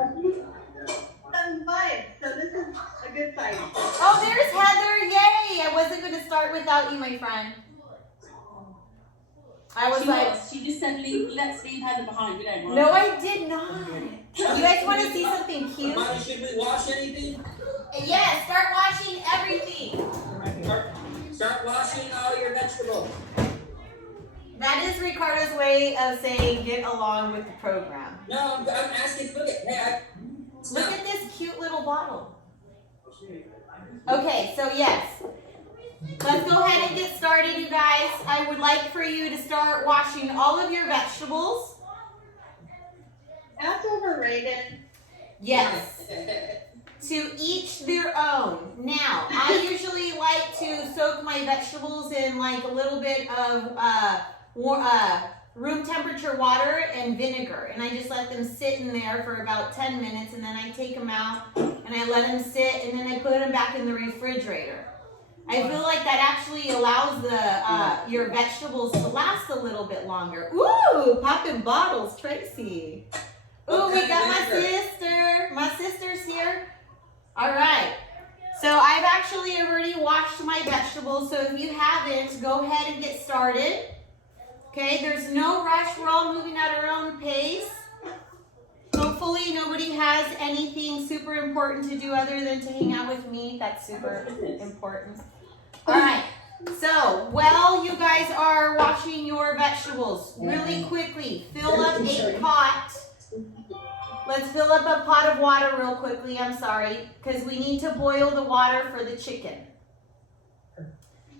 7-5, so this is a good sign. Oh, there's Heather. Yay! I wasn't going to start without you, my friend. She just said, let's leave Heather behind. We don't want No, I did not. You guys want to see something cute? Mommy, should we wash anything? Yes, start washing everything. Start washing all your vegetables. That is Ricardo's way of saying get along with the program. No, I'm asking. Look at Look at this cute little bottle. Okay, so yes. Let's go ahead and get started, you guys. I would like for you to start washing all of your vegetables. That's overrated. Yes. To each their own. Now, I usually like to soak my vegetables in like a little bit of room temperature water and vinegar. And I just let them sit in there for about 10 minutes. And then I take them out and I let them sit. And then I put them back in the refrigerator. I feel like that actually allows your vegetables to last a little bit longer. Ooh, popping bottles, Tracy. Ooh, we got my sister. My sister's here. All right. So I've actually already washed my vegetables. So if you haven't, go ahead and get started. Okay, there's no rush. We're all moving at our own pace. Hopefully nobody has anything super important to do other than to hang out with me. That's super important. All right. So while you guys are washing your vegetables, really quickly, fill up a pot. Let's fill up a pot of water real quickly. I'm sorry, because we need to boil the water for the chicken.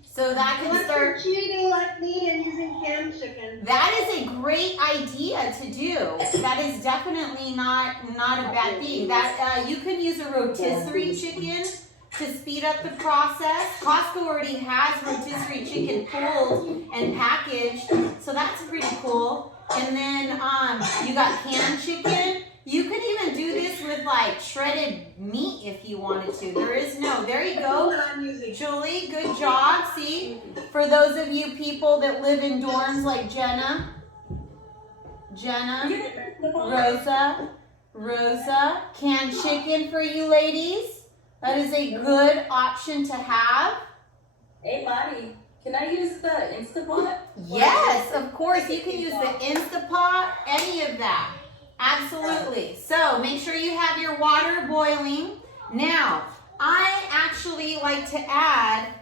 So that can start. Unless you're cheating like me and using canned chicken. That is a great idea to do. That is definitely not a bad thing. That you can use a rotisserie chicken to speed up the process. Costco already has rotisserie chicken pulled and packaged, so that's pretty cool. And then you got canned chicken. You could even do this with like shredded meat if you wanted to. There you go. Julie, good job. See, for those of you people that live in dorms like Jenna, Rosa, canned chicken for you ladies. That is a good option to have. Hey, Lottie, can I use the Instapot? Yes, of course. You can use the Instapot, any of that. Absolutely. So make sure you have your water boiling. Now, I actually like to add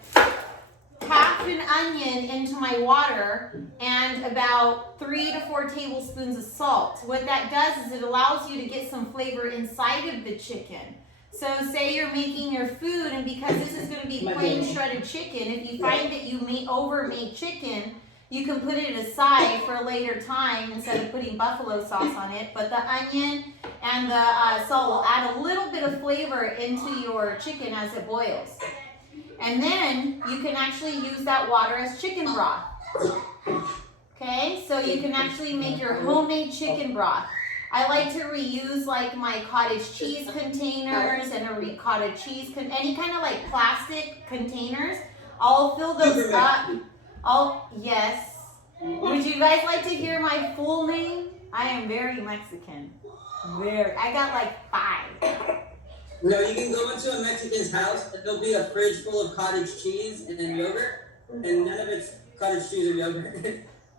half an onion into my water and about 3 to 4 tablespoons of salt. What that does is it allows you to get some flavor inside of the chicken. So say you're making your food, and because this is going to be plain shredded chicken, if you find that you over-made chicken, you can put it aside for a later time instead of putting buffalo sauce on it. But the onion and the salt will add a little bit of flavor into your chicken as it boils. And then you can actually use that water as chicken broth. Okay, so you can actually make your homemade chicken broth. I like to reuse like my cottage cheese containers and a cottage cheese, any kind of like plastic containers. I'll fill those up. Yes. Would you guys like to hear my full name? I am very Mexican. I got like 5. No, you can go into a Mexican's house and there'll be a fridge full of cottage cheese and then yogurt, and none of it's cottage cheese or yogurt.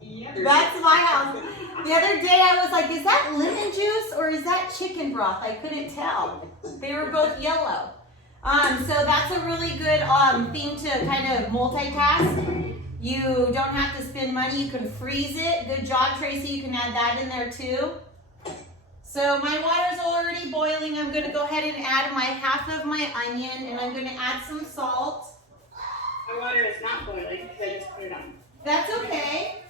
That's my house. The other day I was like, is that lemon juice or is that chicken broth? I couldn't tell. They were both yellow. So that's a really good thing to kind of multitask. You don't have to spend money. You can freeze it. Good job, Tracy. You can add that in there too. So my water's already boiling. I'm going to go ahead and add my half of my onion, and I'm going to add some salt. My water is not boiling because I just put it on. That's okay.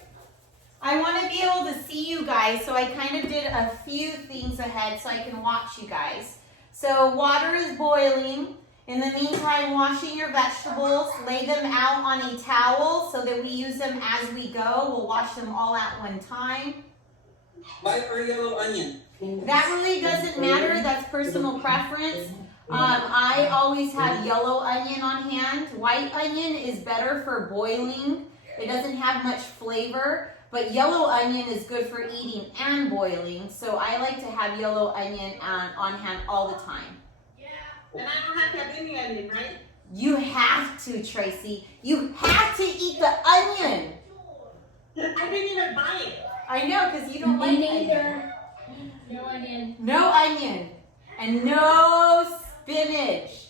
I want to be able to see you guys, so I kind of did a few things ahead so I can watch you guys. So water is boiling. In the meantime, washing your vegetables, lay them out on a towel so that we use them as we go. We'll wash them all at one time. White or yellow onion? That really doesn't matter. That's personal preference. I always have yellow onion on hand. White onion is better for boiling. It doesn't have much flavor. But yellow onion is good for eating and boiling, so I like to have yellow onion on hand all the time. And I don't have to have any onion, right? You have to, Tracy. You have to eat the onion. I didn't even buy it. I know, because you don't like onion. neither. No onion. No onion. And no spinach.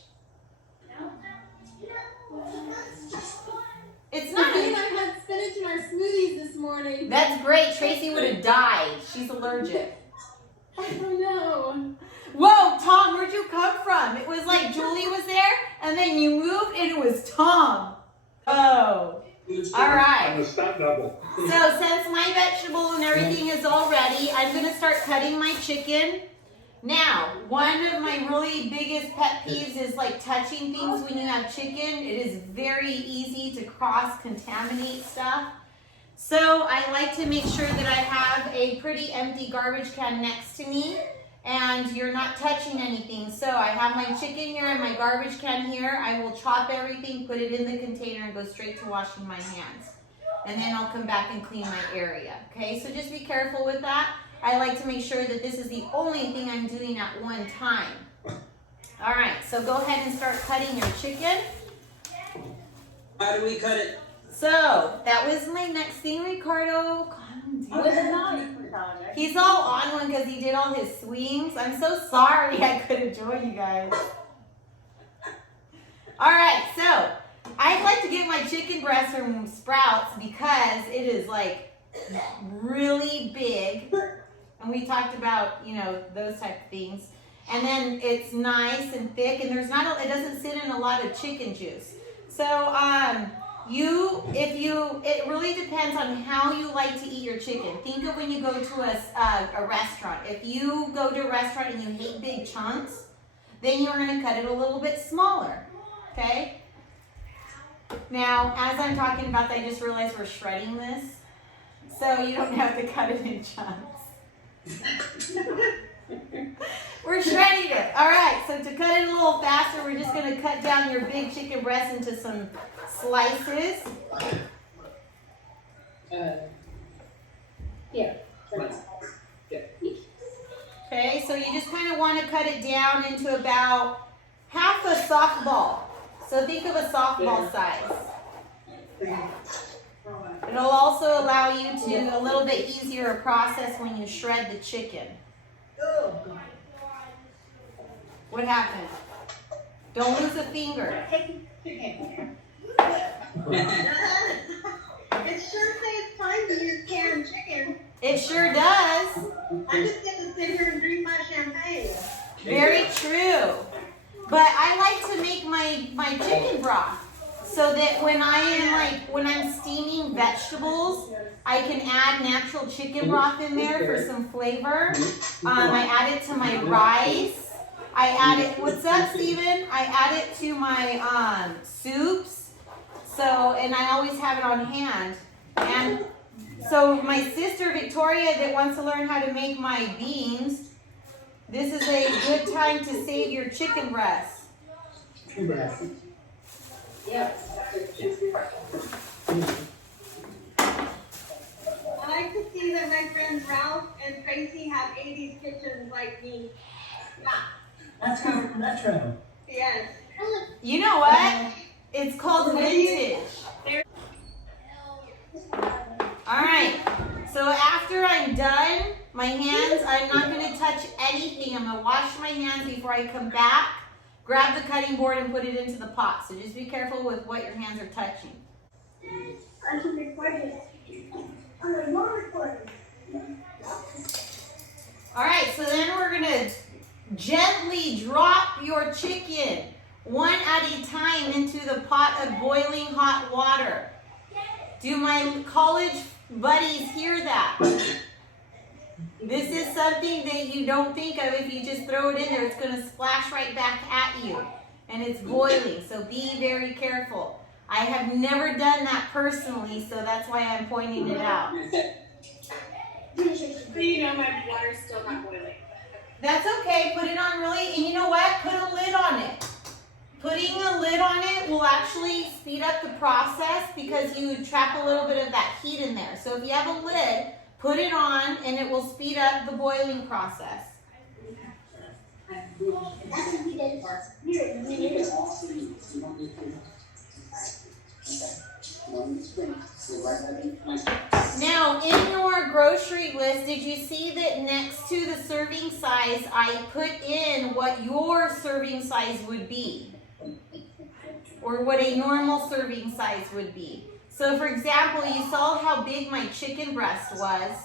It's not. I had spinach in our smoothies this morning. That's great. Tracy would have died. She's allergic. I don't know. Whoa, Tom, where'd you come from? It was like Julie was there, and then you moved, and it was Tom. Oh. All right. I'm a stunt double. So since my vegetable and everything is all ready, I'm going to start cutting my chicken. Now, one of my really biggest pet peeves is like touching things when you have chicken. It is very easy to cross-contaminate stuff. So I like to make sure that I have a pretty empty garbage can next to me and you're not touching anything. So I have my chicken here and my garbage can here. I will chop everything, put it in the container, and go straight to washing my hands. And then I'll come back and clean my area. Okay, so just be careful with that. I like to make sure that this is the only thing I'm doing at one time. All right, so go ahead and start cutting your chicken. How do we cut it? So that was my next thing, Ricardo. Calm down. With a knife, Ricardo. He's all on one because he did all his swings. I'm so sorry I couldn't join you guys. All right, so I like to get my chicken breast from Sprouts because it is like really big. And we talked about, you know, those type of things. And then it's nice and thick, and there's not it doesn't sit in a lot of chicken juice. So it really depends on how you like to eat your chicken. Think of when you go to a restaurant. If you go to a restaurant and you hate big chunks, then you're going to cut it a little bit smaller. Okay? Now, as I'm talking about that, I just realized we're shredding this, so you don't have to cut it in chunks. We're shredding it. All right, so to cut it a little faster, we're just going to cut down your big chicken breast into some slices. Here. Okay, so you just kind of want to cut it down into about half a softball. So think of a softball size. It'll also allow you to a little bit easier process when you shred the chicken. What happened? Don't lose a finger. It sure saves time to use canned chicken. It sure does. I just get to sit here and drink my champagne. Very true. But I like to make my chicken broth so that when I'm steaming vegetables, I can add natural chicken broth in there for some flavor. I add it to my rice. I add it, what's up, Steven? I add it to my soups. So, and I always have it on hand. And so my sister Victoria that wants to learn how to make my beans, this is a good time to save your chicken breast. Yep. I like to see that my friends Ralph and Tracy have 80s kitchens like me. That's coming from Metro. Yes. You know what? It's called vintage. All right. So after I'm done, my hands, I'm not going to touch anything. I'm going to wash my hands before I come back. Grab the cutting board and put it into the pot. So just be careful with what your hands are touching. I should be quiet. I'm not recording. All right, so then we're going to gently drop your chicken one at a time into the pot of boiling hot water. Do my college buddies hear that? This is something that you don't think of. If you just throw it in there, it's going to splash right back at you. And it's boiling, so be very careful. I have never done that personally, so that's why I'm pointing it out. So you know my water's still not boiling. That's okay. Put it on really, and you know what? Put a lid on it. Putting a lid on it will actually speed up the process because you trap a little bit of that heat in there. So if you have a lid, put it on and it will speed up the boiling process. Now, in your grocery list, did you see that next to the serving size, I put in what your serving size would be? Or what a normal serving size would be. So for example, you saw how big my chicken breast was.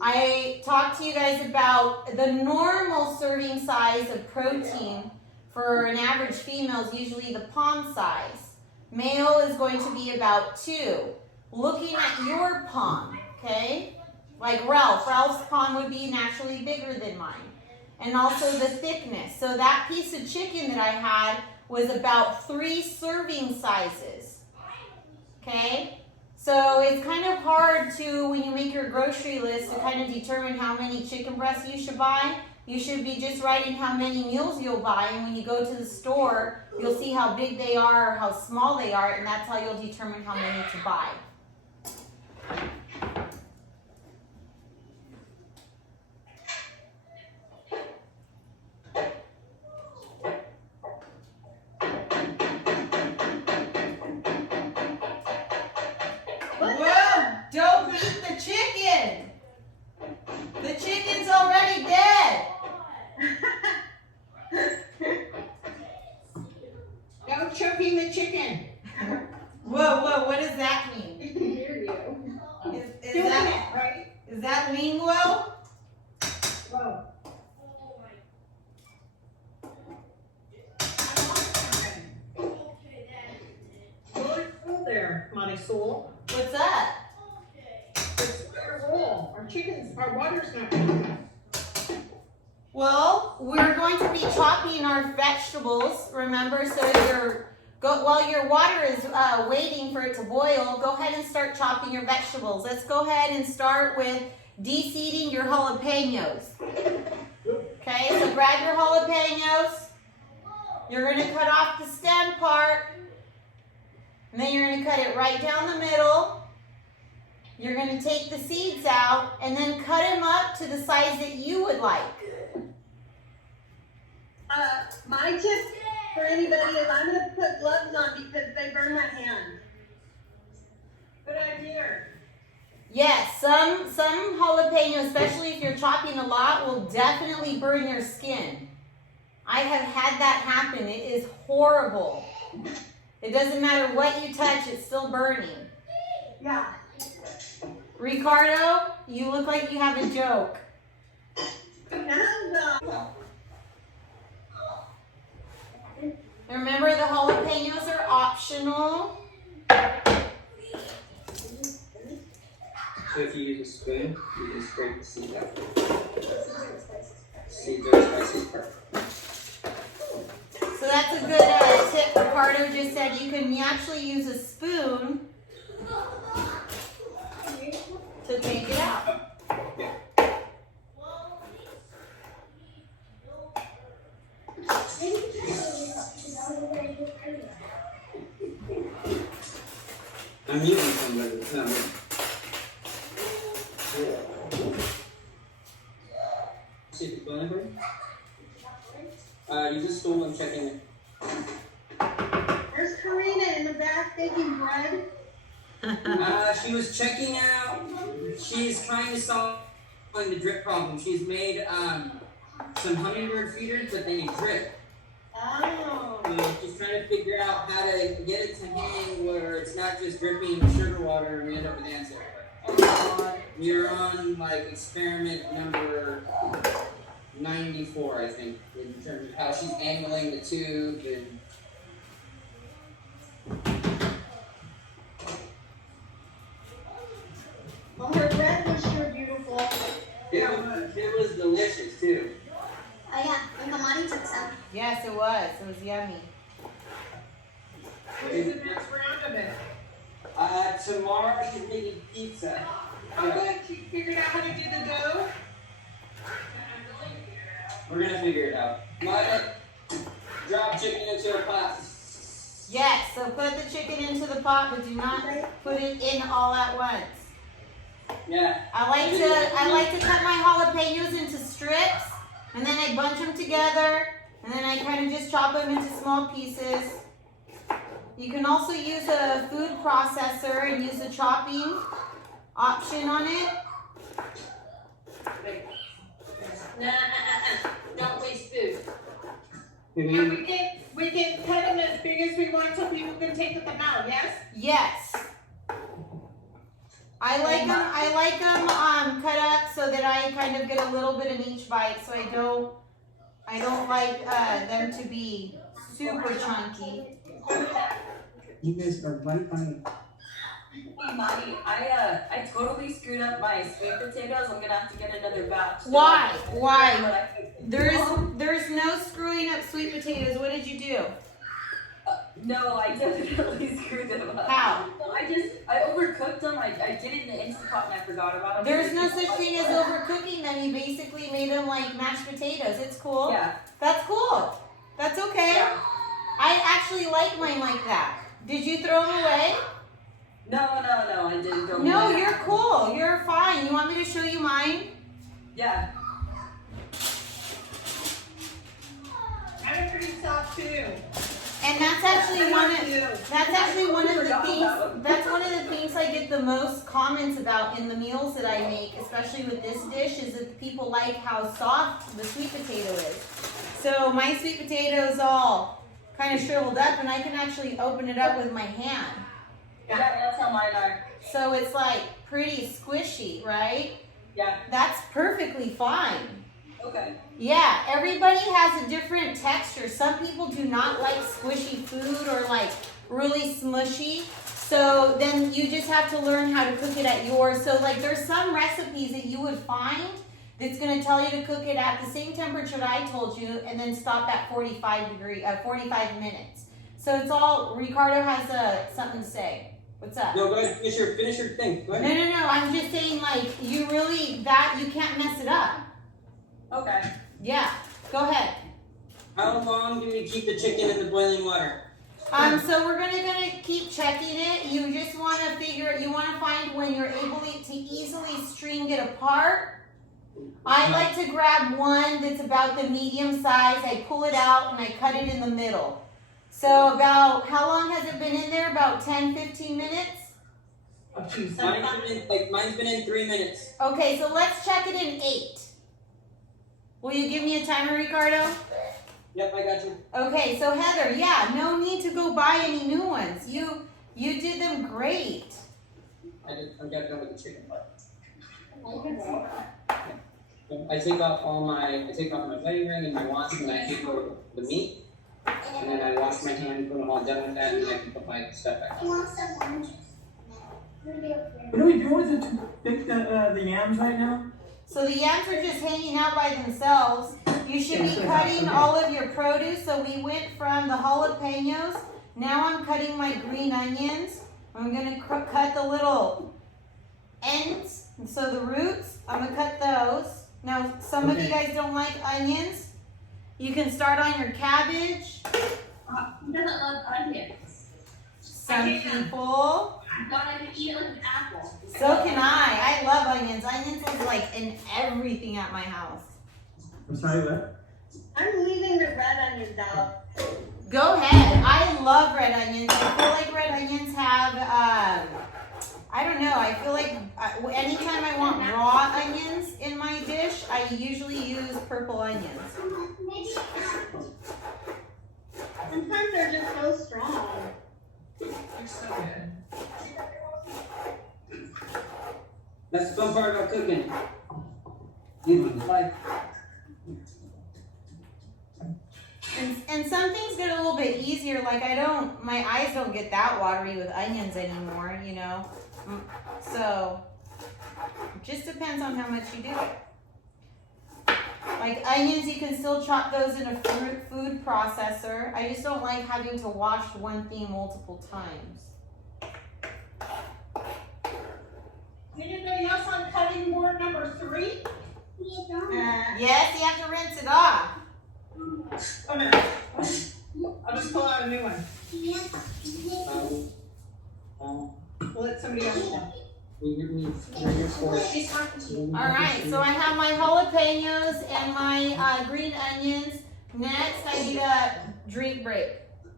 I talked to you guys about the normal serving size of protein for an average female is usually the palm size. Male is going to be about 2. Looking at your palm, okay? Like Ralph's palm would be naturally bigger than mine. And also the thickness. So that piece of chicken that I had was about 3 serving sizes, okay? So it's kind of hard to, when you make your grocery list, to kind of determine how many chicken breasts you should buy. You should be just writing how many meals you'll buy, and when you go to the store, you'll see how big they are or how small they are, and that's how you'll determine how many to buy. Whoa! Don't beat the chicken! The chicken's already dead! No choking the chicken. Whoa, what does that mean? You can hear you. Is Doing that, it, right? is that lingo? Whoa. Full there, Marisol. What's that? It's our roll. Our water's not enough. Well, we're going to be chopping our vegetables, remember, so while your water is waiting for it to boil, go ahead and start chopping your vegetables. Let's go ahead and start with de-seeding your jalapenos. Okay, so grab your jalapenos. You're going to cut off the stem part, and then you're going to cut it right down the middle. You're going to take the seeds out, and then cut them up to the size that you would like. My tip for anybody is I'm gonna put gloves on because they burn my hand. Good idea. Yes, some jalapenos, especially if you're chopping a lot, will definitely burn your skin. I have had that happen. It is horrible. It doesn't matter what you touch, it's still burning. Yeah. Ricardo, you look like you have a joke. Remember, the jalapenos are optional. So if you use a spoon, you just scrape the seeds out. Seeds are spicy. So that's a good tip. Ricardo just said you can actually use a spoon to take it out. I'm using some, but it's not me. See if it's going for you? You just stole one chicken. There's Karina in the back baking bread. She was checking out. She's trying to solve the drip problem. She's made some hummingbird feeders, but they need drip. Oh. She's trying to figure out how to get it to hang where it's not just dripping sugar water and we end up with ants everywhere. You're on like experiment number 94, I think, in terms of how she's angling the tube and. Well, her bread was sure beautiful. It was delicious too. Oh yeah, and Kamani took some. Yes, it was. It was yummy. What's the next round of it? Tomorrow she's making pizza. Oh good, she figured out how to do the dough? We're gonna figure it out. drop chicken into a pot. Yes, so put the chicken into the pot, but do not put it in all at once. Yeah. I like to cut my jalapenos into strips, and then I bunch them together, and then I kind of just chop them into small pieces. You can also use a food processor and use the chopping option on it. Don't waste food. Mhm. And we can cut them as big as we want so people can take them out, yes? Yes. I like them cut up so that I kind of get a little bit in each bite, so I don't like them to be super chunky. You guys are right funny. Hey, Monty, I totally screwed up my sweet potatoes. I'm gonna have to get another batch. Why? Why? What I could- There's no screwing up sweet potatoes. What did you do? No, I definitely screwed them up. How? I overcooked them. I did it in the Instant Pot and I forgot about them. There's no such thing as overcooking them. You basically made them like mashed potatoes. It's cool. Yeah. That's cool. That's okay. Yeah. I actually like mine like that. Did you throw them away? No, I didn't go. No, away. you're cool. You're fine. You want me to show you mine? Yeah. I'm a pretty soft too. And that's actually one of the things. them. That's one of the things I get the most comments about in the meals that I make, especially with this dish, is that people like how soft the sweet potato is. So my sweet potato is all kind of shriveled up, and I can actually open it up with my hand. Yeah, that's how mine are. So it's like pretty squishy, right? Yeah. That's perfectly fine. Okay. Yeah, everybody has a different texture. Some people do not like squishy food or like really smushy. So then you just have to learn how to cook it at yours. So like there's some recipes that you would find that's going to tell you to cook it at the same temperature that I told you and then stop at 45 minutes. So it's all, Ricardo has something to say. What's up? No, go ahead. Finish your thing. Go ahead. No. I'm just saying like you can't mess it up. Okay. Yeah, go ahead. How long do we keep the chicken in the boiling water? So we're gonna keep checking it. You just want to find when you're able to easily string it apart. I like to grab one that's about the medium size. I pull it out and I cut it in the middle. So about, how long has it been in there? About 10, 15 minutes? Mine's been in 3 minutes. Okay, so let's check it in 8. Will you give me a timer, Ricardo? Yep, I got you. Okay, so Heather, yeah, no need to go buy any new ones. You did them great. I'm getting done with the chicken part. I take off my wedding ring and my watch and I take over the meat. And then I wash my hands when I'm all done with that and I can put my stuff back on. What are we doing with it to pick the yams right now? So the yams are just hanging out by themselves. You should be cutting all of your produce. So we went from the jalapenos. Now I'm cutting my green onions. I'm gonna cut the little ends, and so the roots, I'm gonna cut those. Now some of you guys don't like onions. You can start on your cabbage. Who doesn't love onions? Some people. I thought I could eat it like an apple. So can I. I love onions. Onions is like in everything at my house. I'm sorry, what? I'm leaving the red onions out. Go ahead. I love red onions. I feel like red onions have, I don't know. I feel like anytime I want raw onions in my dish, I usually use purple onions. Sometimes they're just so strong. That's the fun part about cooking. Like, And some things get a little bit easier. Like my eyes don't get that watery with onions anymore, you know. So it just depends on how much you do it. Like onions, you can still chop those in a food processor. I just don't like having to wash one thing multiple times. Anybody else on cutting board number 3? Yes, you have to rinse it off. Oh no. She's talking to you. All right, so I have my jalapenos and my green onions. Next, I need a drink break.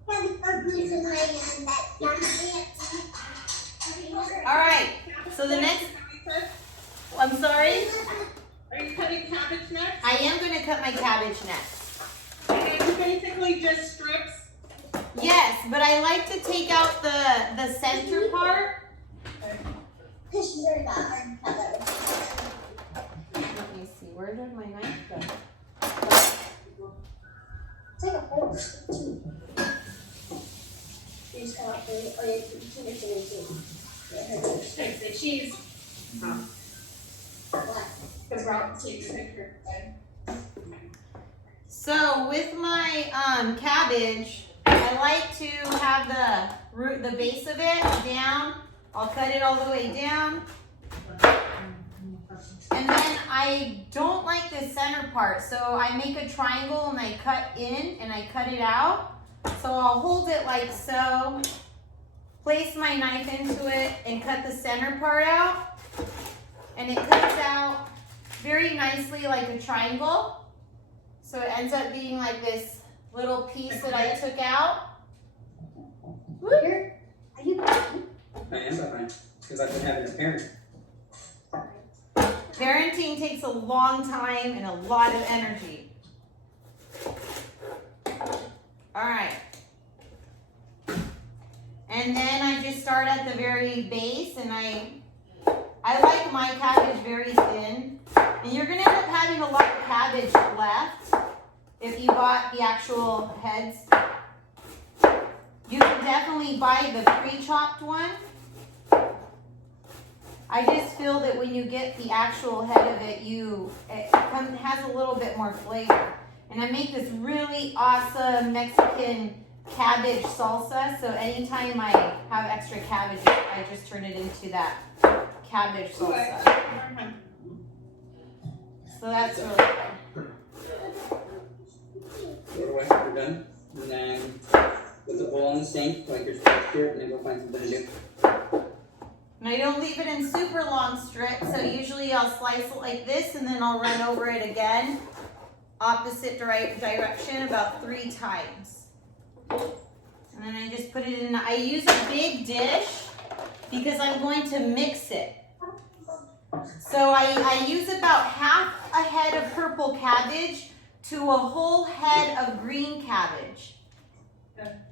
All right, so the next, I'm sorry, Are you cutting cabbage next? I am going to cut my cabbage next. And it's basically just strips. Yes, but I like to take out the center part. Let me see, where did my knife go? Fix the cheese. Because Rob takes a picture. So with my cabbage, I like to have the base of it down. I'll cut it all the way down. And then I don't like the center part, so I make a triangle and I cut in and I cut it out. So I'll hold it like so, place my knife into it and cut the center part out. And it cuts out very nicely like a triangle. So it ends up being like this little piece that I took out. I am behind because I've been having a parent. Parenting takes a long time and a lot of energy. All right. And then I just start at the very base, and I like my cabbage very thin. And you're gonna end up having a lot of cabbage left if you bought the actual heads. You can definitely buy the pre-chopped one. I just feel that when you get the actual head of it, it has a little bit more flavor. And I make this really awesome Mexican cabbage salsa. So anytime I have extra cabbage, I just turn it into that cabbage salsa. So that's really good. Go to after we're done, and then put the bowl on the sink like you're supposed to, and then go find something to do. And I don't leave it in super long strips, so usually I'll slice it like this and then I'll run over it again, opposite direction about 3 times. And then I just put it in, I use a big dish because I'm going to mix it. So I use about half a head of purple cabbage to a whole head of green cabbage.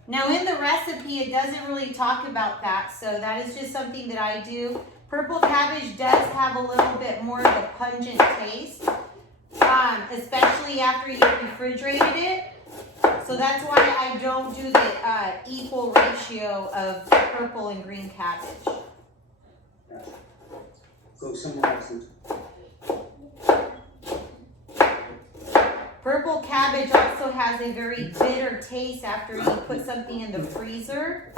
Now in the recipe, it doesn't really talk about that, so that is just something that I do. Purple cabbage does have a little bit more of a pungent taste, especially after you refrigerated it. So that's why I don't do the equal ratio of purple and green cabbage. Go somewhere else. Purple cabbage also has a very bitter taste after you put something in the freezer.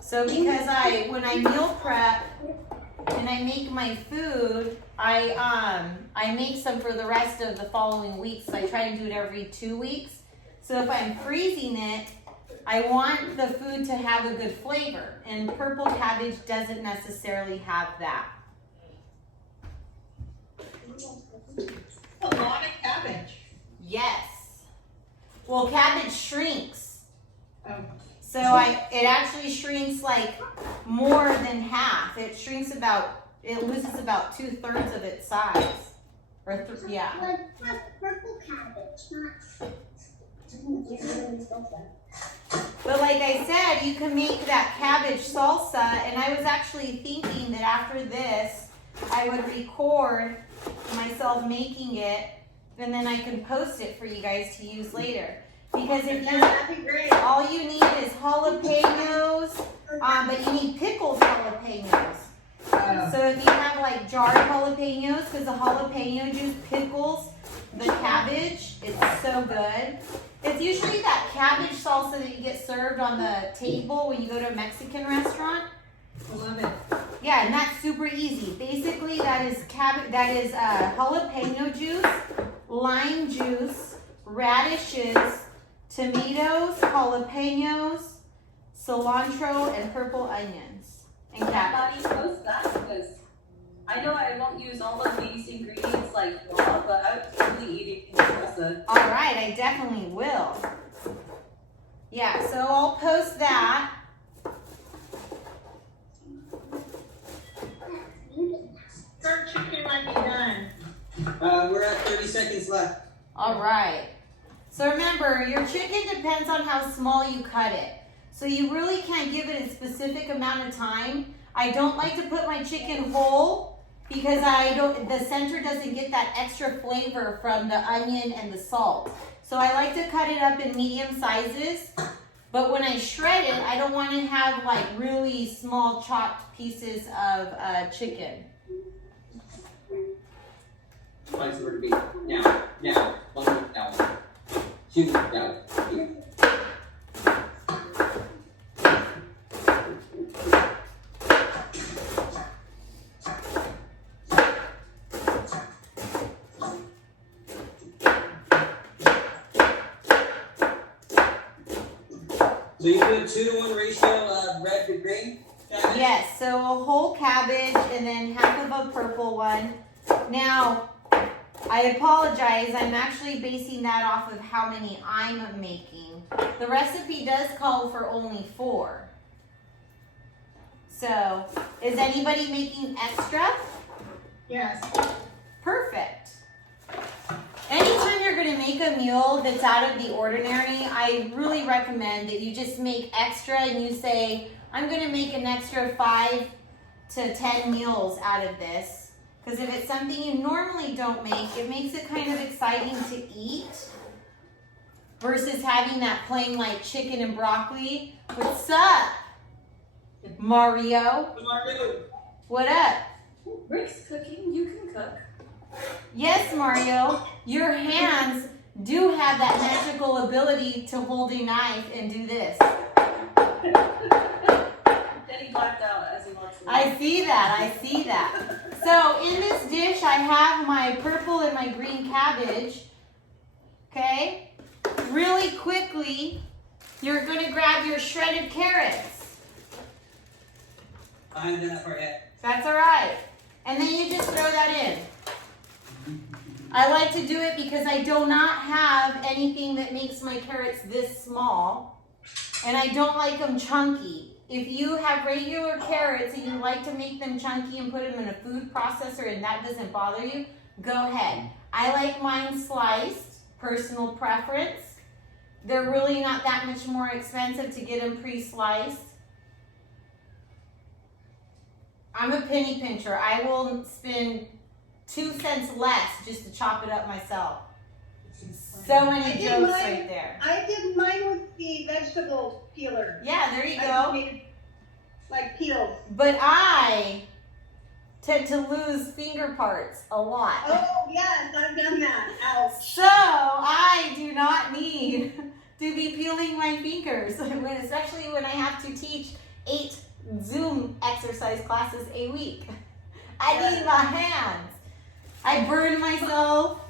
So because when I meal prep and I make my food, I make some for the rest of the following weeks. So I try to do it every 2 weeks. So if I'm freezing it, I want the food to have a good flavor, and purple cabbage doesn't necessarily have that. A lot of cabbage. Yes. Well, cabbage shrinks. Oh. So it actually shrinks like more than half. It shrinks it loses about 2/3 of its size. Or yeah. Purple cabbage, But like I said, you can make that cabbage salsa, and I was actually thinking that after this, I would record myself making it, and then I can post it for you guys to use later. Because if that'd be great. all you need is jalapenos, but you need pickled jalapenos. So if you have like jarred jalapenos, because the jalapeno juice pickles the cabbage, it's so good. It's usually that cabbage salsa that you get served on the table when you go to a Mexican restaurant. I love it. Yeah, and that's super easy. Basically, that is jalapeno juice, lime juice, radishes, tomatoes, jalapenos, cilantro, and purple onions. And cabbage. Maddie, post that because I know I won't use all of these ingredients like raw, but I would totally eat it in salsa. All right, I definitely will. Yeah, so I'll post that. Our chicken might be done. We're at 30 seconds left. All right. So remember, your chicken depends on how small you cut it. So you really can't give it a specific amount of time. I don't like to put my chicken whole because the center doesn't get that extra flavor from the onion and the salt. So I like to cut it up in medium sizes. But when I shred it, I don't want to have like really small chopped pieces of chicken. Find somewhere to be. Now. 1 minute now. Shoot, now. So you do a 2-to-1 ratio of red to green? Cabbage? Yes, so a whole cabbage and then half of a purple one. Now, I apologize, I'm actually basing that off of how many I'm making. The recipe does call for only 4. So, is anybody making extra? Yes. Perfect. Anytime you're going to make a meal that's out of the ordinary, I really recommend that you just make extra and you say, I'm going to make an extra 5 to 10 meals out of this. Because if it's something you normally don't make, it makes it kind of exciting to eat versus having that plain like chicken and broccoli. What's up, Mario? What up? Rick's cooking, you can cook. Yes, Mario, your hands do have that magical ability to hold a knife and do this. Then he blacked out as he walks away. I see that. So in this dish, I have my purple and my green cabbage. Okay? Really quickly, you're going to grab your shredded carrots. I haven't done that part yet. That's all right. And then you just throw that in. I like to do it because I do not have anything that makes my carrots this small. And I don't like them chunky. If you have regular carrots and you like to make them chunky and put them in a food processor and that doesn't bother you, go ahead. I like mine sliced, personal preference. They're really not that much more expensive to get them pre-sliced. I'm a penny pincher. I will spend 2 cents less just to chop it up myself. So many jokes right there. I did mine with the vegetable peeler. Yeah, there you I go. made, like peels. But I tend to lose finger parts a lot. Oh yes, I've done that. Ouch. So I do not need to be peeling my fingers, especially when I have to teach 8 Zoom exercise classes a week. I need my hands. I burn myself.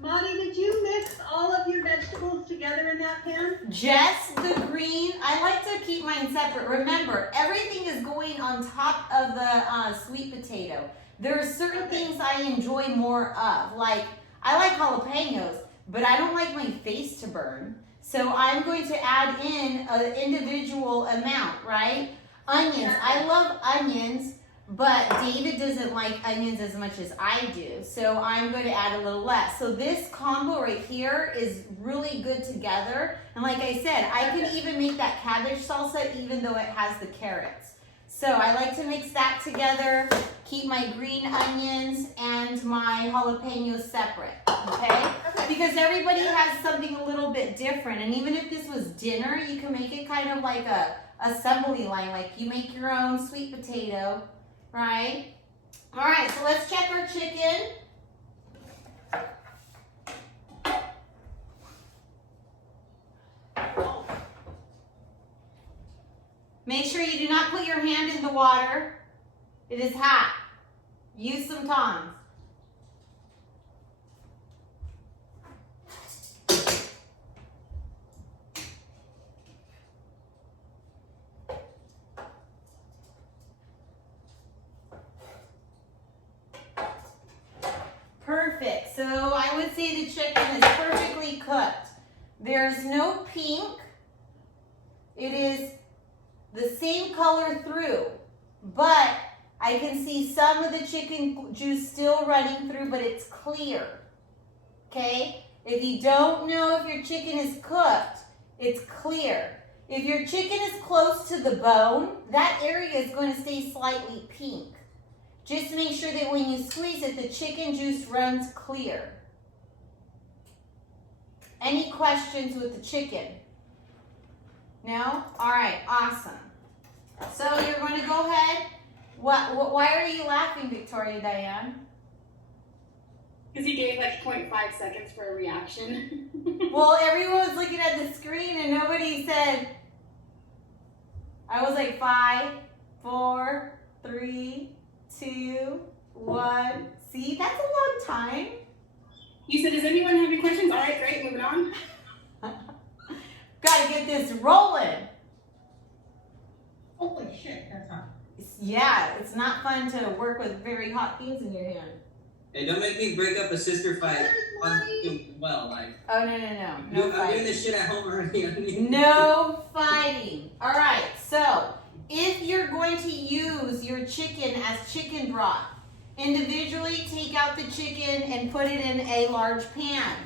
Monty, did you mix all of your vegetables together in that pan? Just the green. I like to keep mine separate. Remember, everything is going on top of the sweet potato. There are certain things I enjoy more of. Like, I like jalapenos, but I don't like my face to burn. So I'm going to add in an individual amount, right? Onions. I love onions, but David doesn't like onions as much as I do. So I'm going to add a little less. So this combo right here is really good together. And like I said, I can even make that cabbage salsa even though it has the carrots. So I like to mix that together, keep my green onions and my jalapenos separate, okay? Because everybody has something a little bit different. And even if this was dinner, you can make it kind of like a assembly line. Like you make your own sweet potato, right? All right, so let's check our chicken. Make sure you do not put your hand in the water. It is hot. Use some tongs. perfect. So I would say the chicken is perfectly cooked. There's no pink. It is the same color through, but I can see some of the chicken juice still running through, but it's clear. Okay? If you don't know if your chicken is cooked, it's clear. If your chicken is close to the bone, that area is going to stay slightly pink. Just make sure that when you squeeze it, the chicken juice runs clear. Any questions with the chicken? No? All right, awesome. So you're going to go ahead. Why are you laughing, Victoria Diane? Because he gave like 0.5 seconds for a reaction. Well, everyone was looking at the screen and nobody said. I was like 5, 4, 3, 2, 1. See, that's a long time. You said, does anyone have any questions? All right, great, moving on. Gotta get this rolling. Holy shit, that's hot. Yeah, it's not fun to work with very hot things in your hand. Hey, don't make me break up a sister fight. Well, like, Oh, no. No I'm doing fighting. this shit at home already. No fighting. All right, so if you're going to use your chicken as chicken broth, individually take out the chicken and put it in a large pan.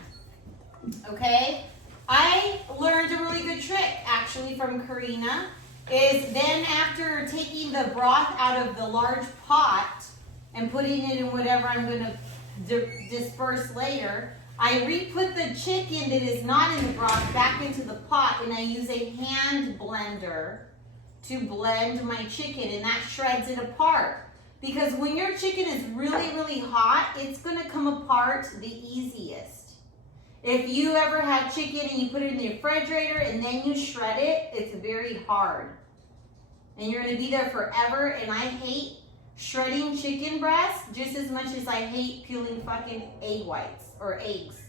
Okay? I learned a really good trick actually from Karina. Is then after taking the broth out of the large pot and putting it in whatever I'm going to disperse later, I re-put the chicken that is not in the broth back into the pot, and I use a hand blender to blend my chicken, and that shreds it apart. Because when your chicken is really, really hot, it's going to come apart the easiest. If you ever have chicken and you put it in the refrigerator and then you shred it, it's very hard. And you're going to be there forever, and I hate shredding chicken breast just as much as I hate peeling fucking egg whites or eggs.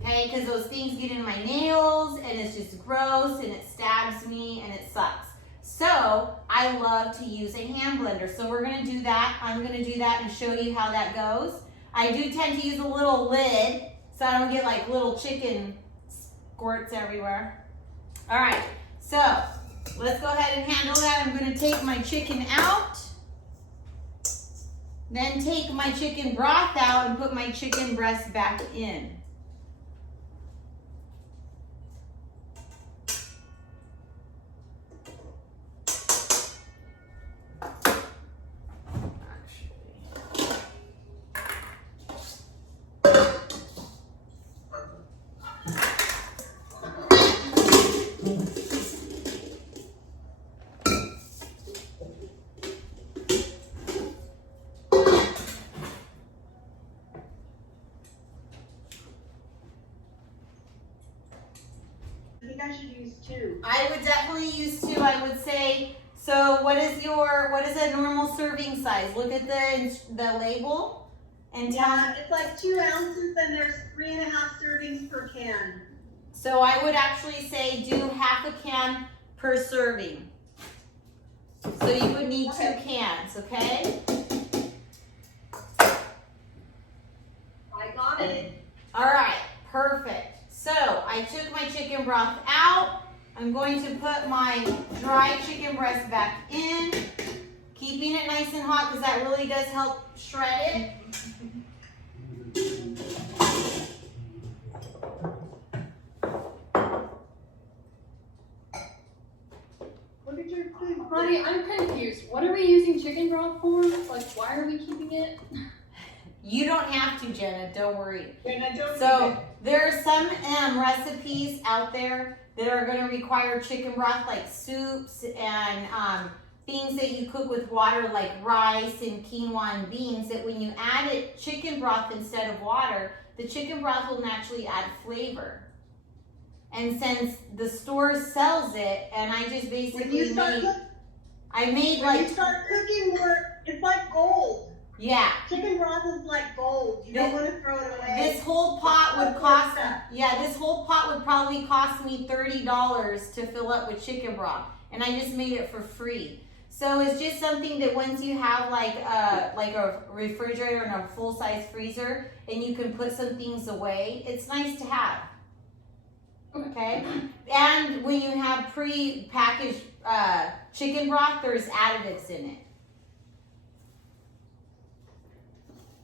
Okay, because those things get in my nails and it's just gross and it stabs me and it sucks. So I love to use a hand blender. So we're going to do that. I'm going to do that and show you how that goes. I do tend to use a little lid so I don't get like little chicken squirts everywhere. All right, so let's go ahead and handle that. I'm going to take my chicken out. Then take my chicken broth out and put my chicken breast back in. I think I should use 2. I would definitely use 2. I would say, so what is a normal serving size? Look at the label and tell me. Yeah, it's like 2 ounces and there's 3.5 servings per can. So I would actually say do half a can per serving. So you would need 2 cans, okay? I got it. All right, perfect. So I took my chicken broth out. I'm going to put my dry chicken breast back in, keeping it nice and hot because that really does help shred it. Look at your food. Ronnie, I'm confused. What are we using chicken broth for? Like, why are we keeping it? You don't have to, Jenna, don't worry. And I don't So need there are some recipes out there that are going to require chicken broth, like soups and things that you cook with water, like rice and quinoa and beans, that when you add it chicken broth instead of water, the chicken broth will naturally add flavor. And since the store sells it, and I just When you basically start made when you like, start cooking more, it's like gold. yeah. Chicken broth is like gold. You don't want to throw it away. This whole pot would cost, this whole pot would probably cost me $30 to fill up with chicken broth. And I just made it for free. So it's just something that once you have like a refrigerator and a full size freezer, and you can put some things away, it's nice to have. Okay, and when you have pre-packaged chicken broth, there's additives in it.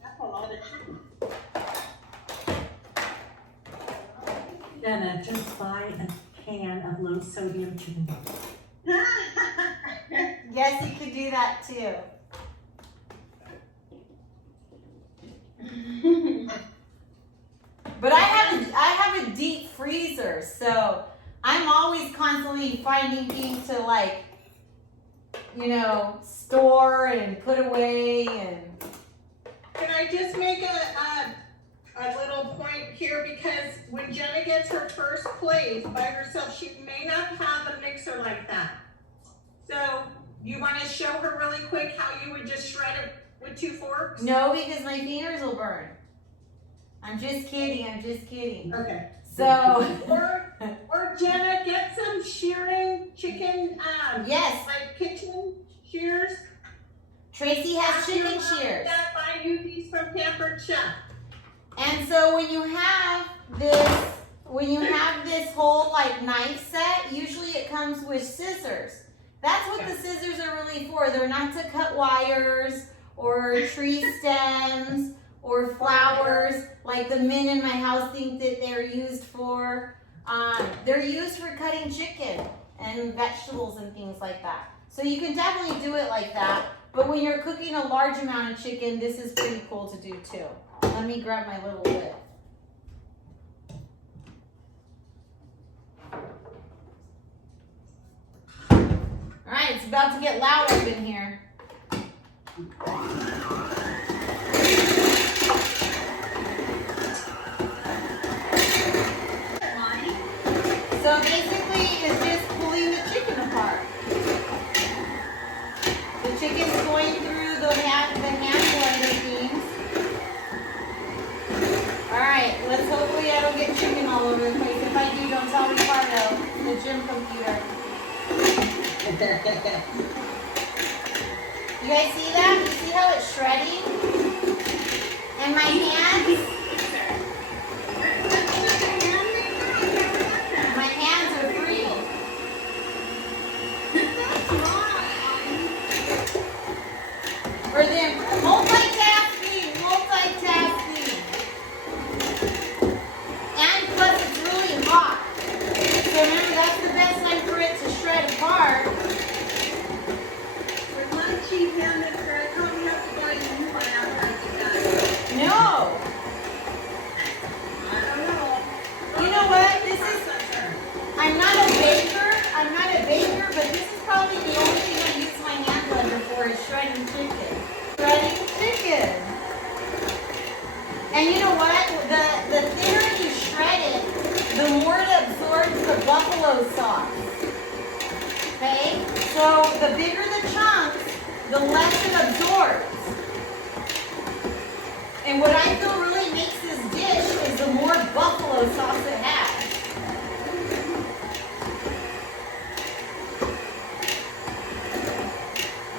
That's a lot of chicken. Jenna, just buy a can of low sodium chicken broth. Yes, you could do that too. But I have a deep freezer, so I'm always constantly finding things to like, store and put away and. Can I just make a little point here, because when Jenna gets her first place by herself, she may not have a mixer like that. So you want to show her really quick how you would just shred it with 2 forks? No, because my fingers will burn. I'm just kidding. Okay. So. Or Jenna, get some shearing chicken, Yes, like kitchen shears. Tracy has chicken shears. That buy you these from Pampered Chef. And so when you have this whole like knife set, usually it comes with scissors. That's what the scissors are really for. They're not to cut wires or tree stems or flowers like the men in my house think that they're used for. They're used for cutting chicken and vegetables and things like that. So you can definitely do it like that. But when you're cooking a large amount of chicken, this is pretty cool to do too. Let me grab my little lid. All right, it's about to get loud up in here. So basically, it's just pulling the chicken apart. The chicken's going through the hand blender things. Alright, let's hopefully I don't get chicken all over the place. If I do, don't tell Ricardo, the gym computer. You guys see that? You see how it's shredding? And my hands? My hands are free. Or then multitasking. And plus it's really hot. So remember, that's the best time for it to shred apart. With one cheese hand mixer, I probably have to buy a new one after I get done. No. I don't know. You know what? I'm not a baker, but this is probably the only thing I use my hand blender for is shredding chicken. And you know what? The thinner you shred it, the more it absorbs the buffalo sauce. Okay? So the bigger the chunks, the less it absorbs. And what I feel really makes this dish is the more buffalo sauce it has.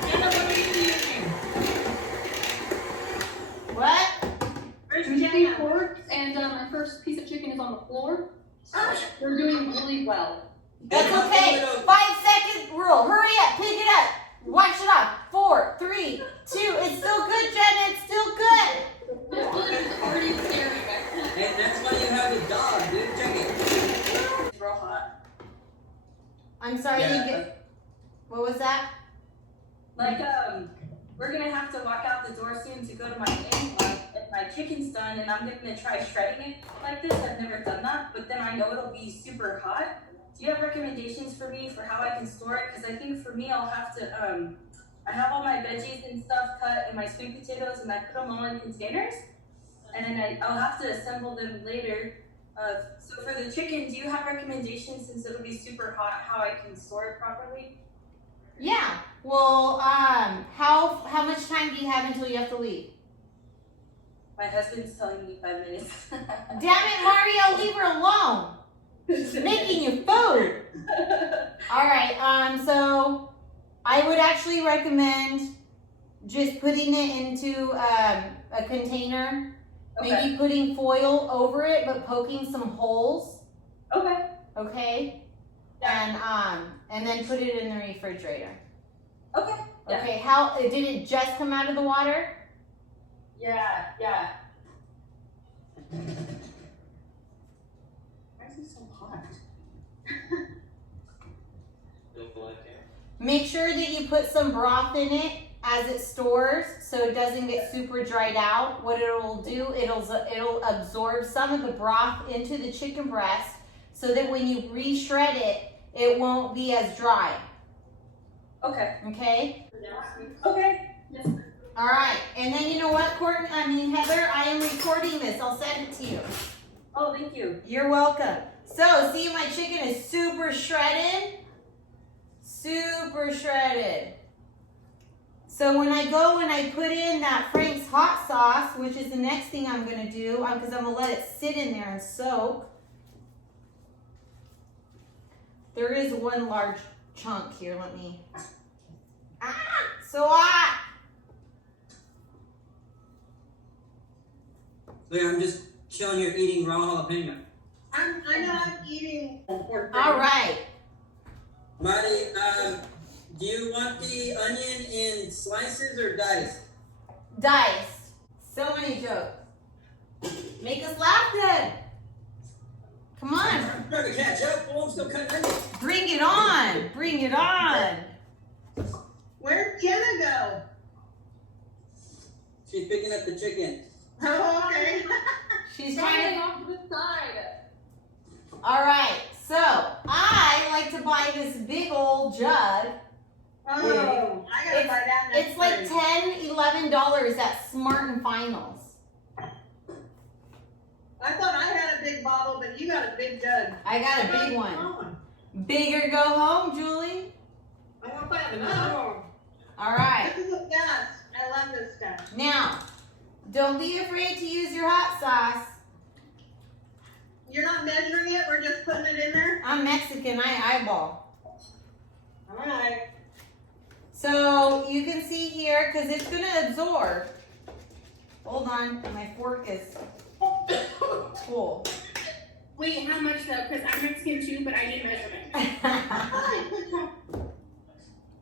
Jenna, what are you using? What? Where's 3 Jenna? forks, and my first piece of chicken is on the floor. We're doing really well. That's okay. 5-second rule. Hurry up. Pick it up. Wash it off. 4, 3, 2. It's still good, Jenna. It's still good. The food is already staring at me. And that's why you have a dog, dude. Check it. It's real hot. I'm sorry. Yeah. You get. What was that? Like, we're gonna have to walk out the door soon to go to my in-laws if my chicken's done, and I'm gonna try shredding it like this. I've never done that, but then I know it'll be super hot. Do you have recommendations for me for how I can store it? Because I think for me, I'll have to, I have all my veggies and stuff cut and my sweet potatoes, and I put them all in containers, and then I'll have to assemble them later. So for the chicken, do you have recommendations, since it'll be super hot, how I can store it properly? Yeah. Well, how much time do you have until you have to leave? My husband's telling me 5 minutes. Damn it, Mario, leave her alone. She's making you food. All right. So I would actually recommend just putting it into a container, Okay. maybe putting foil over it, but poking some holes, Okay. okay? And then put it in the refrigerator. Okay. Yeah. Okay, how, did it just come out of the water? Yeah. Why is it so hot? Make sure that you put some broth in it as it stores so it doesn't get super dried out. What it'll do, it'll absorb some of the broth into the chicken breast so that when you re-shred it, it won't be as dry. Okay. Okay? Okay. All right. And then you know what, Heather, I am recording this. I'll send it to you. Oh, thank you. You're welcome. So, see, my chicken is super shredded. Super shredded. So when I go and I put in that Frank's hot sauce, which is the next thing I'm going to do, because I'm going to let it sit in there and soak. There is one large chunk here. Let me... so hot! Look, I'm just chilling here eating raw jalapeno. I know I'm eating. All right. Marty, do you want the onion in slices or diced? Diced. So many jokes. Make us laugh then. Come on. I'm trying to catch up. Oh, I'm still cutting onions. Bring it on. Bring it on. Where'd Jenna go? She's picking up the chicken. Oh, okay. She's trying to... off to the side. All right. So, I like to buy this big old jug. Oh, I gotta buy that next It's like time. $10, $11 at Smart and Finals. I thought I had a big bottle, but you got a big jug. I got a big one. Bigger go home, Julie. I don't have enough. All right. This is the best. I love this stuff. Now, don't be afraid to use your hot sauce. You're not measuring it, we're just putting it in there? I'm Mexican. I eyeball. Alright. So you can see here, because it's going to absorb. Hold on. My fork is full. Wait, how much though? Because I'm Mexican too, but I need measurement.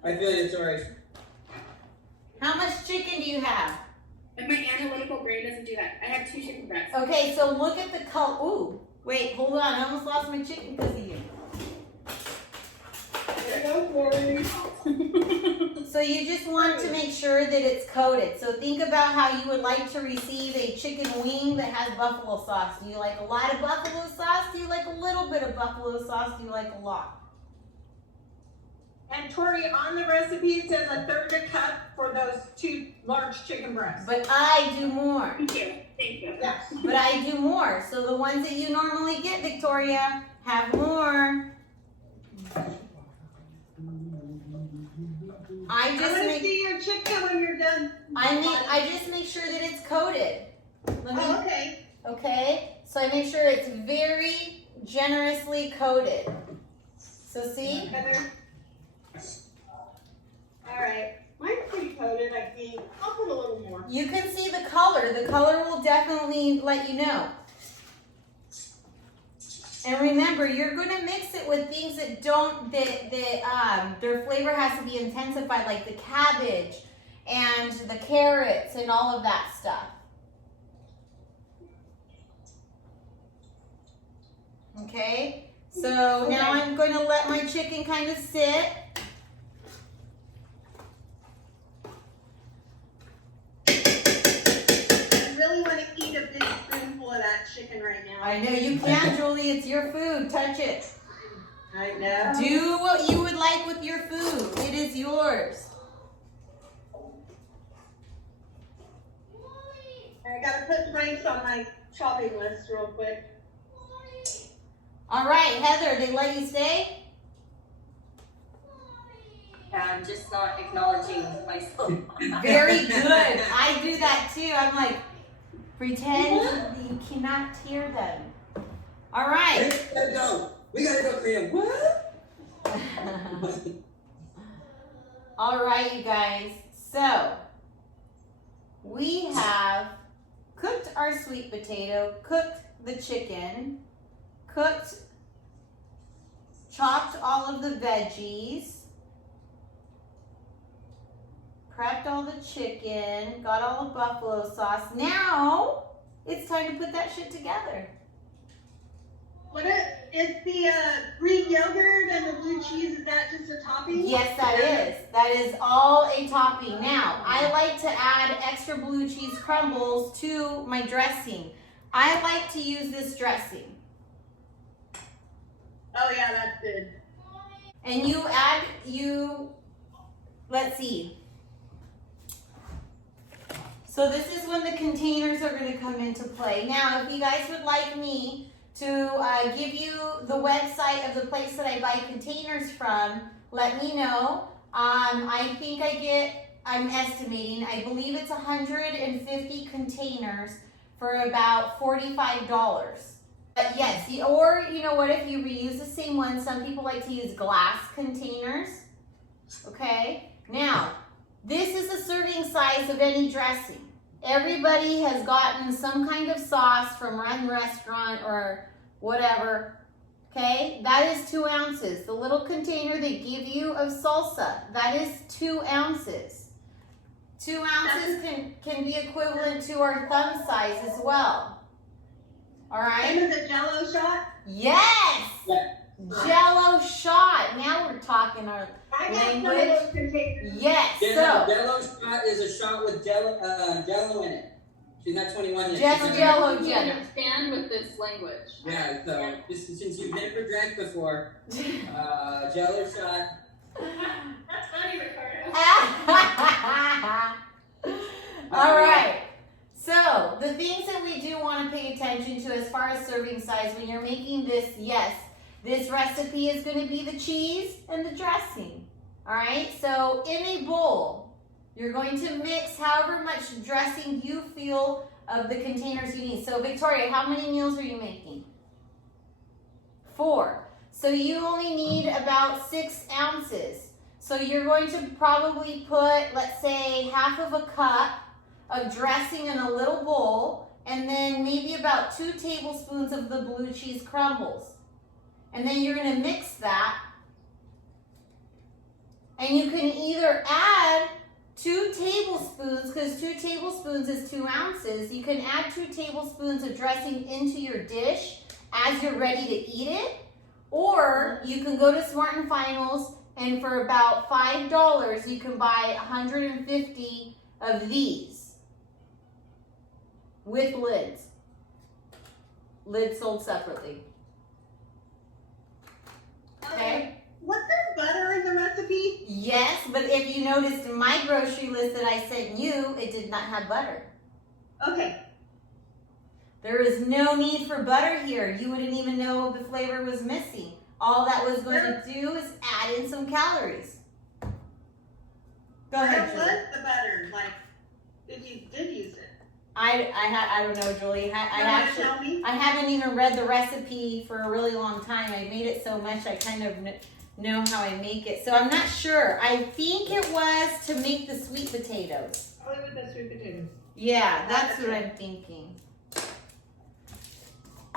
I feel you, sorry. How much chicken do you have? Like my analytical brain doesn't do that. I have 2 chicken breasts. Okay, so look at the color. Ooh, wait, hold on. I almost lost my chicken because of you. So you just want to make sure that it's coated. So think about how you would like to receive a chicken wing that has buffalo sauce. Do you like a lot of buffalo sauce? Do you like a little bit of buffalo sauce? Do you like a lot? And Tori, on the recipe, it says 1/3 a cup for those 2 large chicken breasts. But I do more. Thank you. Thank you. Yes. But I do more. So the ones that you normally get, Victoria, have more. I I'm just gonna make see your chicken when you're done. I just make sure that it's coated. Let me, Oh, okay. okay? So I make sure it's very generously coated. So see? Heather. Alright. Mine's pretty coated, I think. I'll put a little more. You can see the color. The color will definitely let you know. And remember, you're going to mix it with things that their flavor has to be intensified, like the cabbage and the carrots and all of that stuff. Okay? So now I'm going to let my chicken kind of sit. I really want to eat a big spoonful of that chicken right now. I know you can, Julie. It's your food. Touch it. I know. Do what you would like with your food. It is yours. I gotta put Frank's on my shopping list real quick. All right, Heather, they let you stay? Yeah, I'm just not acknowledging myself. Very good. I do that too. I'm like, pretend you cannot hear them. All right. Hey, we gotta go. We gotta go, Korea. What? All right, you guys. So we have cooked our sweet potato, cooked the chicken, chopped all of the veggies, prepped all the chicken, got all the buffalo sauce. Now it's time to put that shit together. Is the Greek yogurt and the blue cheese, is that just a topping? Yes, that is. That is all a topping. Now, I like to add extra blue cheese crumbles to my dressing. I like to use this dressing. Oh yeah, that's good. And let's see. So this is when the containers are going to come into play. Now, if you guys would like me to give you the website of the place that I buy containers from, let me know. I'm estimating, I believe it's 150 containers for about $45. But yes, or you know what, if you reuse the same one, some people like to use glass containers. Okay, now, this is the serving size of any dressing. Everybody has gotten some kind of sauce from Run Restaurant or whatever. Okay, that is 2 ounces. The little container they give you of salsa, that is 2 ounces. 2 ounces can be equivalent to our thumb size as well. All right? And is it Jello shot? Yes! Yeah. Jello shot. Now we're talking our I got some of language. those containers. Yes, Jello so shot is a shot with Jello in it. She's not 21 yet. just She's not- Jello We Jenna. understand with this language. Yeah, so just since you've never drank before, Jello shot. That's funny, Ricardo. All right. So the things that we do want to pay attention to as far as serving size when you're making this, yes, this recipe is going to be the cheese and the dressing. All right. So in a bowl, you're going to mix however much dressing you feel of the containers you need. So Victoria, how many meals are you making? 4. So you only need about 6 ounces. So you're going to probably put, let's say, half of a cup of dressing in a little bowl, and then maybe about 2 tablespoons of the blue cheese crumbles. And then you're going to mix that. And you can either add 2 tablespoons, because 2 tablespoons is 2 ounces. You can add 2 tablespoons of dressing into your dish as you're ready to eat it. Or you can go to Smart & Finals, and for about $5, you can buy 150 of these with lids. Lids sold separately. Okay? Was there butter in the recipe? Yes, but if you noticed in my grocery list that I sent you, it did not have butter. Okay. There is no need for butter here. You wouldn't even know the flavor was missing. All that was going to do is add in some calories. Go ahead, Where Julie. was the butter? Like, if you did use it? I don't know, Julie. Tell me. I haven't even read the recipe for a really long time. I made it so much I kind of know how I make it. So I'm not sure. I think it was to make the sweet potatoes. Oh, with the sweet potatoes. Yeah, that's what I'm thinking.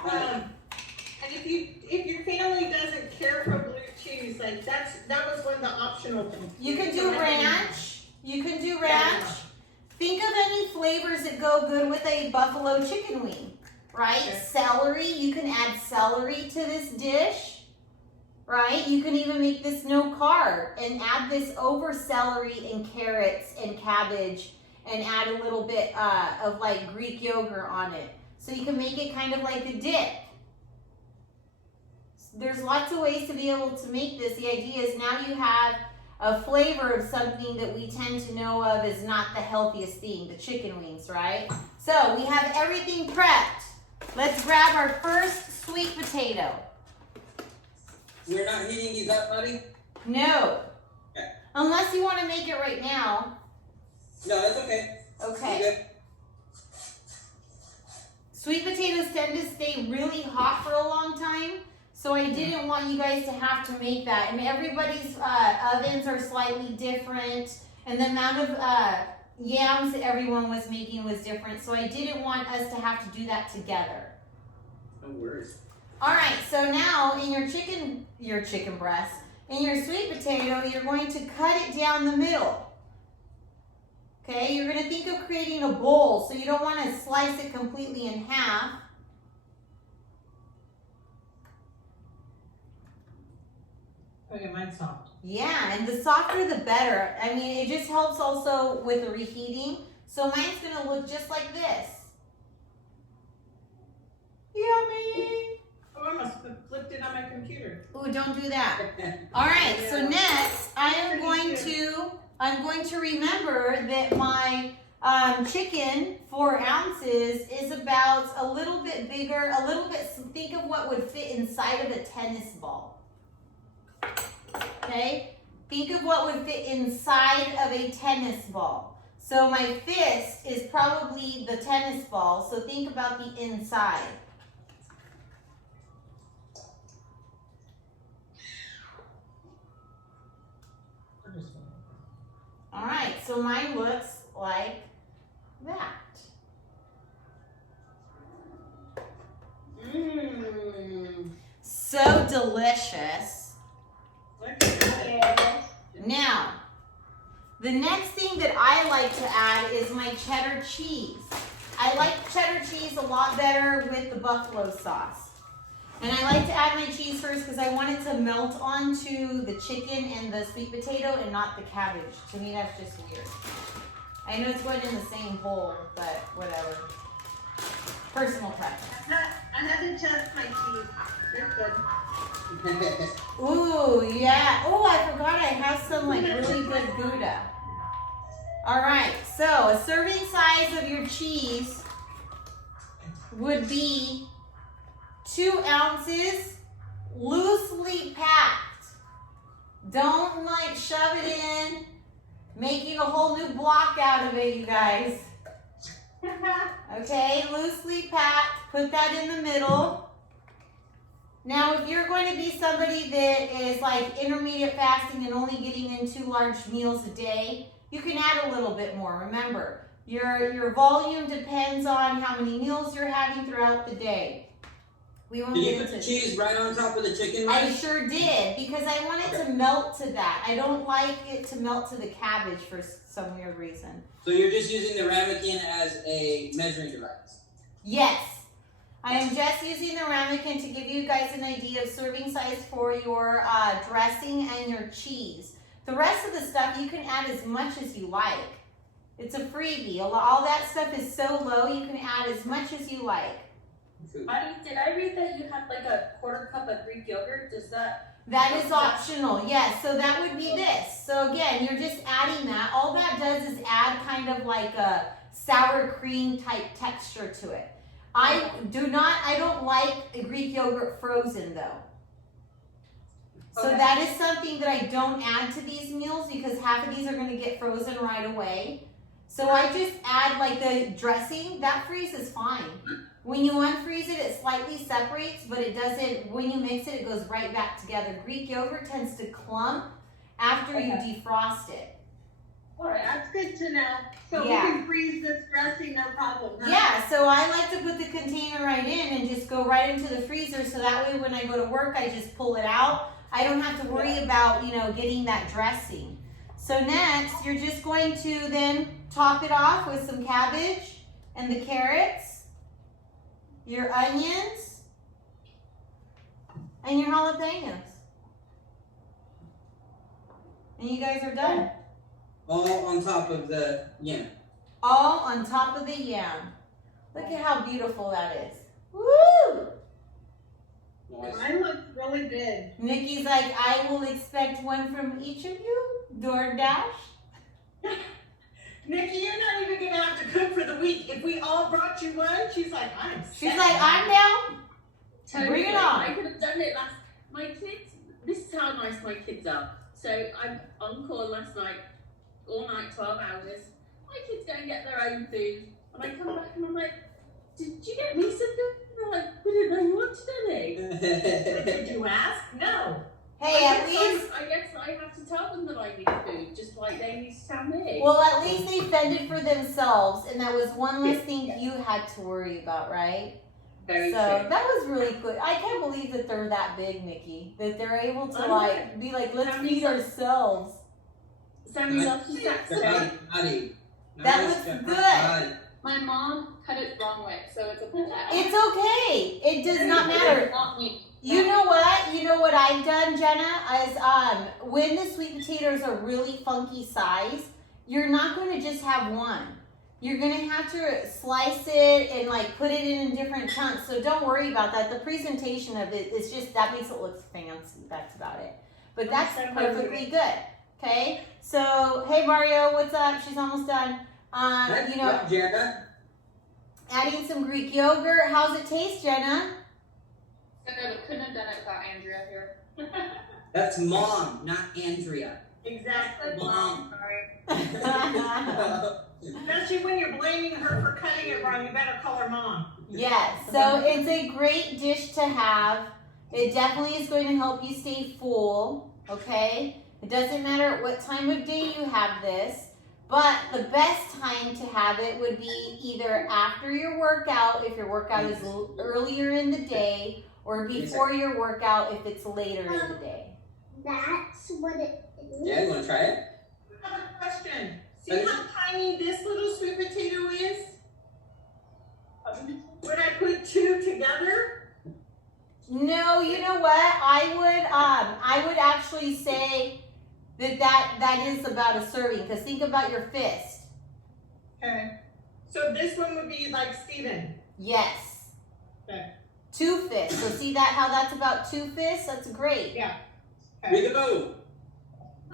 And if your family doesn't care for blue cheese, like that was one of the optional things. You can do ranch. You can do ranch. Think of any flavors that go good with a buffalo chicken wing, right? Okay. Celery, you can add celery to this dish, right? You can even make this no carb and add this over celery and carrots and cabbage and add a little bit of like Greek yogurt on it. So you can make it kind of like a dip. There's lots of ways to be able to make this. The idea is now you have a flavor of something that we tend to know of as not the healthiest thing, the chicken wings, right? So we have everything prepped. Let's grab our first sweet potato. We're not heating these up, buddy? No. Okay. Unless you want to make it right now. No, that's okay. Okay. You're good. Sweet potatoes tend to stay really hot for a long time. So I didn't want you guys to have to make that. I mean, everybody's ovens are slightly different, and the amount of yams that everyone was making was different. So I didn't want us to have to do that together. No worries. All right, so now in your chicken breast, in your sweet potato, you're going to cut it down the middle. Okay, you're going to think of creating a bowl, so you don't want to slice it completely in half. Okay, mine's soft. Yeah, and the softer the better. I mean, it just helps also with the reheating. So mine's going to look just like this. Yummy! Oh, I must have flipped it on my computer. Ooh, don't do that. All right, so next I'm going to remember that my chicken, 4 ounces, is about a little bit bigger, think of what would fit inside of a tennis ball. Okay, think of what would fit inside of a tennis ball. So my fist is probably the tennis ball, so think about the inside. All right, so mine looks like that. Mmm. So delicious. Now, the next thing that I like to add is my cheddar cheese. I like cheddar cheese a lot better with the buffalo sauce. And I like to add my cheese first because I want it to melt onto the chicken and the sweet potato and not the cabbage. To me, that's just weird. I know it's going in the same bowl, but whatever. Personal preference. I had to test my cheese. It's good. Ooh, yeah. Oh, I forgot I have some like really good Gouda. All right, so a serving size of your cheese would be 2 ounces, loosely packed. Don't like shove it in, making a whole new block out of it, you guys. Okay, loosely packed, put that in the middle. Now, if you're going to be somebody that is like intermediate fasting and only getting in 2 large meals a day, you can add a little bit more. Remember, your volume depends on how many meals you're having throughout the day. We won't Did you get put the into cheese right on top of the chicken I rice? sure did, because I want it to melt to that. I don't like it to melt to the cabbage for some weird reason. So you're just using the ramekin as a measuring device? Yes, I am just using the ramekin to give you guys an idea of serving size for your dressing and your cheese. The rest of the stuff you can add as much as you like. It's a freebie. All that stuff is so low, you can add as much as you like. Maddie, did I read that you had like a 1/4 cup of Greek yogurt? Does that? That is optional, yes. So that would be this. So again, you're just adding that. All that does is add kind of like a sour cream type texture to it. I don't like a Greek yogurt frozen though. So Okay. that is something that I don't add to these meals because half of these are gonna get frozen right away. So I just add like the dressing, that freezes fine. When you unfreeze it, it slightly separates, but it doesn't, when you mix it, it goes right back together. Greek yogurt tends to clump after you defrost it. Alright. That's good to know. So Yeah. we can freeze this dressing, no problem. Huh? Yeah, so I like to put the container right in and just go right into the freezer so that way when I go to work, I just pull it out. I don't have to worry about, getting that dressing. So next, you're just going to then top it off with some cabbage and the carrots, your onions, and your jalapenos. And you guys are done. All on top of the yam. All on top of the yam. Look at how beautiful that is. Woo! Nice. Mine looks really good. Nikki's like, I will expect one from each of you. DoorDash. Nikki, you're not even gonna have to cook for the week. If we all brought you one, she's like, I'm She's set. like, I'm down. Totally. Bring it on. I could have done it last. My kids. This is how nice my kids are. So I'm on call last night, all night, 12 hours. My kids go and get their own food, and I come back and I'm like, "Did you get me something?" And they're like, "We didn't know you wanted any." Did you ask? No. Hey, at least, I guess I have to tell them that I need food, just like they need to tell me. well, at least they fended for themselves, and that was one less thing you had to worry about, right? Very So true. that was really quick. I can't believe that they're that big, Nikki. That they're able to I know. like be like, let's feed ourselves. Sammy loves his Your accent. body. That Nice, looks your good. body. My mom cut it wrong way, so it's a potato. It's okay. It does not matter. Not me. You know what? You know what I've done, Jenna? Is when the sweet potatoes are really funky size, you're not going to just have one. You're going to have to slice it and like put it in different chunks. So don't worry about that. The presentation of it is just that makes it look fancy. That's about it. But that's so perfectly good. Okay. So hey Mario, what's up? She's almost done. Nice You know, job, Jenna. adding some Greek yogurt. How's it taste, Jenna? Couldn't have done it without Andrea here. That's mom, not Andrea. Exactly. Mom. Especially when you're blaming her for cutting it wrong, you better call her mom. Yes, so it's a great dish to have. It definitely is going to help you stay full, okay? It doesn't matter what time of day you have this, but the best time to have it would be either after your workout, if your workout is earlier in the day, or before your workout if it's later in the day. That's what it is. Yeah, you wanna try it? I have a question. See how tiny this little sweet potato is? Would I put two together? No, you know what? I would actually say that is about a serving, because think about your fist. Okay. So this one would be like Steven. Yes. Okay. 2 fists. So see that how that's about 2 fists? That's great. Yeah. Read the move.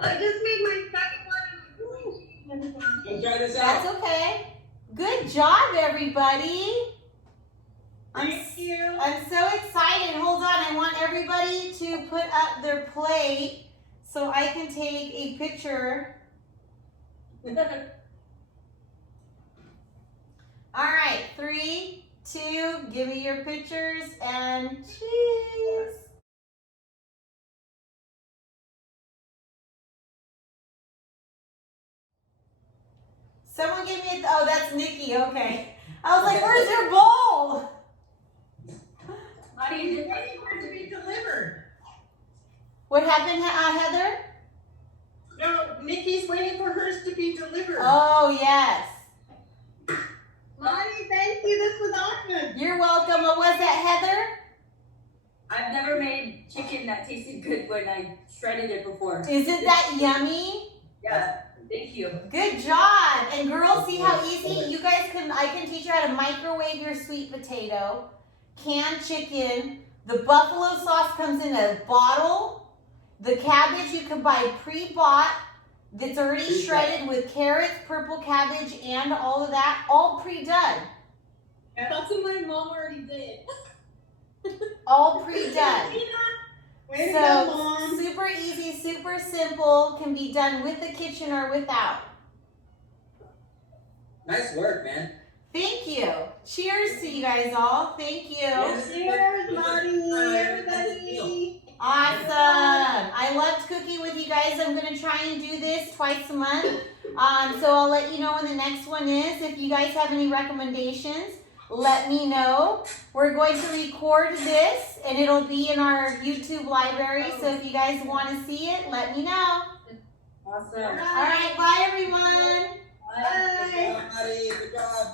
I just made my second one. Let's try this That's out. okay. Good job, everybody. Thank you. I'm so excited. Hold on. I want everybody to put up their plate so I can take a picture. All right. 3, 2, give me your pictures and cheese. Someone give me oh, that's Nikki. Okay. I was like, where's your bowl? How do you do It's waiting for it to be delivered. What happened, Heather? No, Nikki's waiting for hers to be delivered. Oh, yes. Mommy, thank you. This was awesome. You're welcome. What was that, Heather? I've never made chicken that tasted good when I shredded it before. Isn't that yummy? Yeah, thank you. Good job. And girls, see how easy? You guys I can teach you how to microwave your sweet potato, canned chicken. The buffalo sauce comes in a bottle. The cabbage you can buy pre-bought. That's already shredded with carrots, purple cabbage, and all of that. All pre-done. That's what my mom already did. All pre-done. Way to go, So Mom. super easy, super simple, can be done with the kitchen or without. Nice work, man. Thank you. Cheers to you guys all. Thank you. Cheers, Mommy. Everybody. Awesome. I loved cooking with you guys. I'm going to try and do this twice a month. So I'll let you know when the next one is. If you guys have any recommendations, let me know. We're going to record this and it'll be in our YouTube library. So if you guys want to see it, let me know. Awesome. All right. Bye, everyone. Bye. Good job, buddy. Good job.